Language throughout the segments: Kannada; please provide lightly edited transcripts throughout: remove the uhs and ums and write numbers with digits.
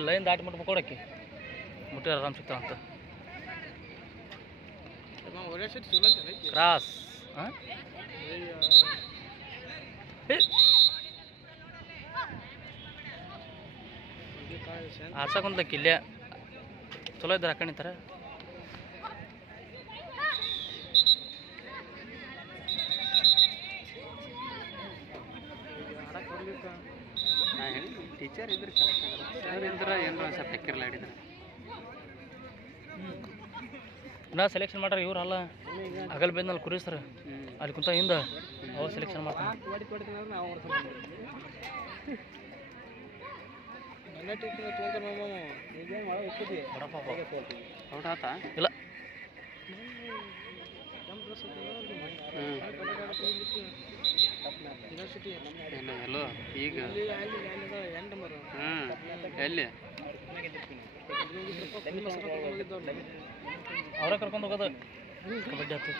ಅಲ್ಲಿ ಲೈನ್ ದಾಟಿ ಮುಟ್ಬೇಕು ಕೊಡಕ್ಕೆ ಮುಟ್ಟಿ ಆರಾಮ್ ಸಿಗ್ತಾವಂತ ಕ್ರಾಸ್ ಆರ್ಸಕ್ಕಂತ ಕಿಲ್ಲೆ ಚಲೋ ಇದ್ದಾರೆ ಹಾಕೊಂಡಿರ್ತಾರೆ ಟೀಚರ್ ಇದ್ರೆ ಸರ್ ಇದ್ರೆ ಏನೋ ಸ್ವಲ್ಪ ತೆಕ್ಕಿರಲ್ಲ ಹಿಡಿದ್ರೆ ನಾ ಸೆಲೆಕ್ಷನ್ ಮಾಡ್ರಿ ಇವ್ರು ಅಲ್ಲ ಅಗಲ್ ಬೇದ್ನಲ್ಲಿ ಕುರಿ ಸರ್ ಅಲ್ಲಿ ಕುಂತ ಹಿಂದೆ ಅವ ಸೆಲೆಕ್ಷನ್ ಮಾಡ್ತಾನೆ ಇಲ್ಲ ಎಲ್ಲೋ ಈಗ ಎಲ್ಲಿ ಅವರ ಕರ್ಕೊಂಡು ಹೋಗೋದು ಕಬಡ್ಡಿ ಆಯ್ತು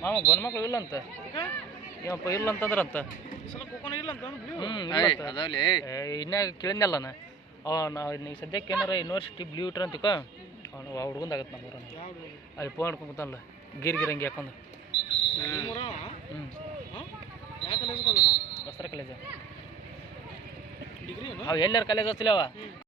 ಮಾವ ಗಂಡು ಮಕ್ಳು ಇಲ್ಲ ಅಂತ ಏನಪ್ಪ ಇಲ್ಲ ಅಂತಂದ್ರಂತ ಇನ್ನ ಕೇಳಿದ್ನಲ್ಲ ನಾ ಈಗ ಸದ್ಯಕ್ಕೆ ಏನಾರ ಯೂನಿವರ್ಸಿಟಿ ಬ್ಲೂ ಇಟ್ರ ಅಂತಿಕ ಅವ್ನು ಹುಡ್ಗೊಂದಾಗತ್ತೆ ನಮ್ಮ ಊರನ್ನ ಅಲ್ಲಿ ಫೋನ್ ಹಿಡ್ಕೊಂಡು ಕೂತಲ್ಲ ಗಿರ್ಗಿರಂಗಿ ಹಾಕೊಂಡು ದಸರಾ ಕಾಲೇಜ ಅವು ಎಲ್ಲಾರು ಕಾಲೇಜ್ ಹಚ್ಚಲವ